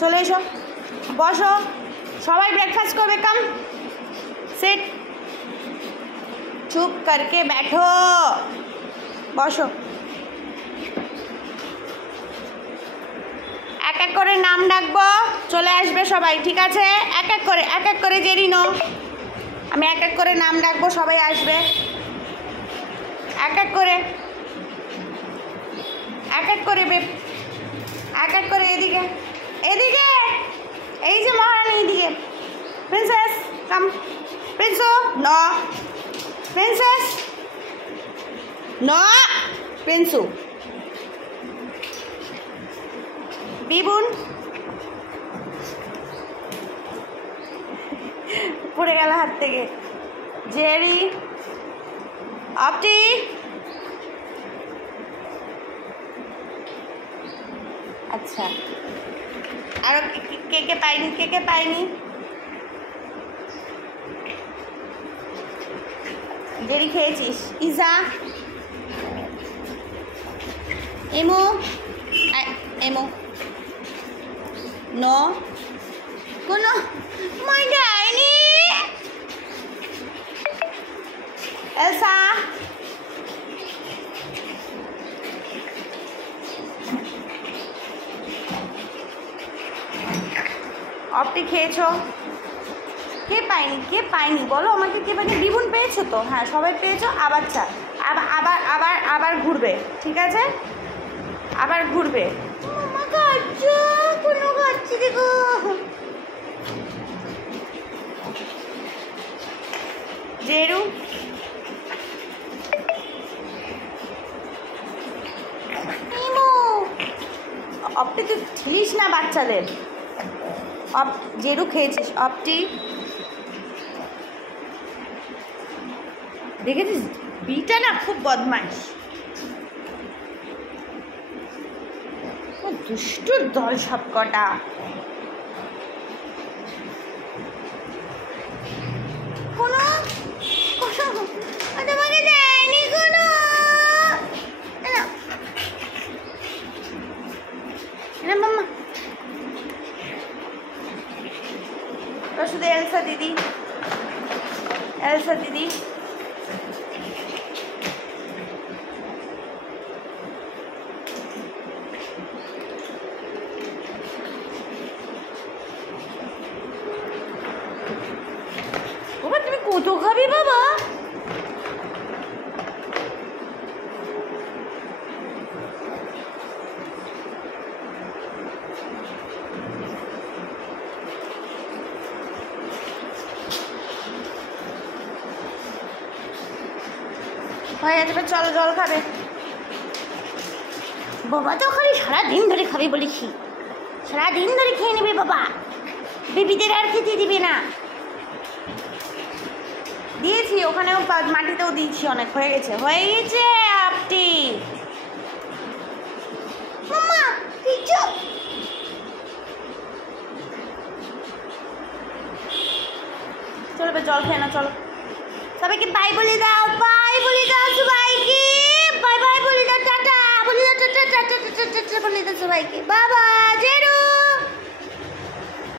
চলে এসো, বসো, সবাই ব্রেকফাস্ট করবে। কাম সিট, চুপ করকে बैठो, বসো। এক এক করে নাম ডাকবো, চলে আসবে সবাই, ঠিক আছে? এক এক করে জেরিনো, আমি এক এক করে নাম ডাকবো, সবাই আসবে এক এক করে এক এক করে এদিকে এদিকে, এই যে মহারানী এদিকে, প্রিন্সেস কাম, প্রিন্সো নো, প্রিন্সেস নো, প্রিন্সু, বিবুন পড়ে গেল হাত থেকে, জেরি, আপটি, আচ্ছা আর কে পাইনি, জেরি খেয়েছিস? ইজা, এমো নো, কোনো মই ডাইনি, এলসা, অপটি খেয়েছো? কে পাইনি বলো আমাকে, কে পাইনি? বিবুন পেয়েছো তো? হ্যাঁ সবাই পেয়েছো। আবার আবার ঘুরবে, ঠিক আছে? আবার ঘুরবে। কোনো খাচ্ছি দেখো, জেরু অপটি তুই ঠেলিস না বাচ্চাদের। জেরু খেয়েছিস? অপটি দেখেছিস বিটা না খুব বদমাইশ, দুষ্টুর দল সব কটা। কোনো তোমাকে দেয়নি কোনো, মাম্মা তো শুধু এলসা দিদি বাবা, তুমি কত খাবি বাবা? হয়ে যাবে, চলো জল খাবে। বাবা তো খালি সারাদিন ধরে খাবে বলেছি, সারাদিন ধরে খেয়ে নেবে বাবা, বেবিদের আর খেতে দিবে না। দিয়েছি ওখানেও, মাটিতেও দিয়েছি, অনেক হয়ে গেছে আপনি মাম্মা চলো জল খেয়ে না, চলো সবাইকে বাই বলে দাও, সবাইকে বাই বলে দাও, টাটা বলে দাও, টাটা বলে দাও সবাইকে, বাবা জেরু।